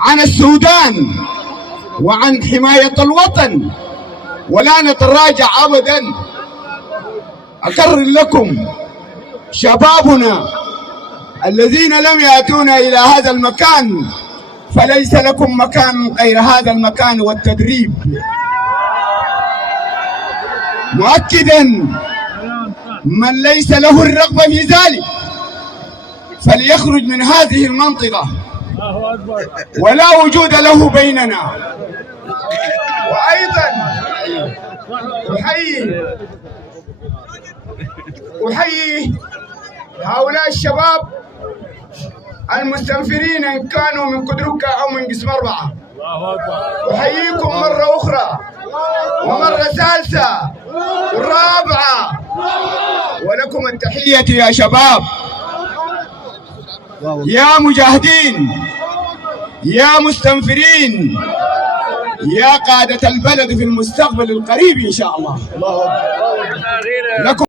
عن السودان وعن حماية الوطن، ولا نتراجع أبدا. أكرر لكم شبابنا الذين لم يأتونا إلى هذا المكان فليس لكم مكان غير هذا المكان والتدريب، مؤكدا من ليس له الرغبة في ذلك فليخرج من هذه المنطقة ولا وجود له بيننا. وأيضا أحيي هؤلاء الشباب المستنفرين إن كانوا من كدركة أو من قسم 4. أحييكم مرة أخرى ومرة ثالثة ورابعة، ولكم التحية يا شباب، يا مجاهدين، يا مستنفرين، يا قادة البلد في المستقبل القريب إن شاء الله. لكم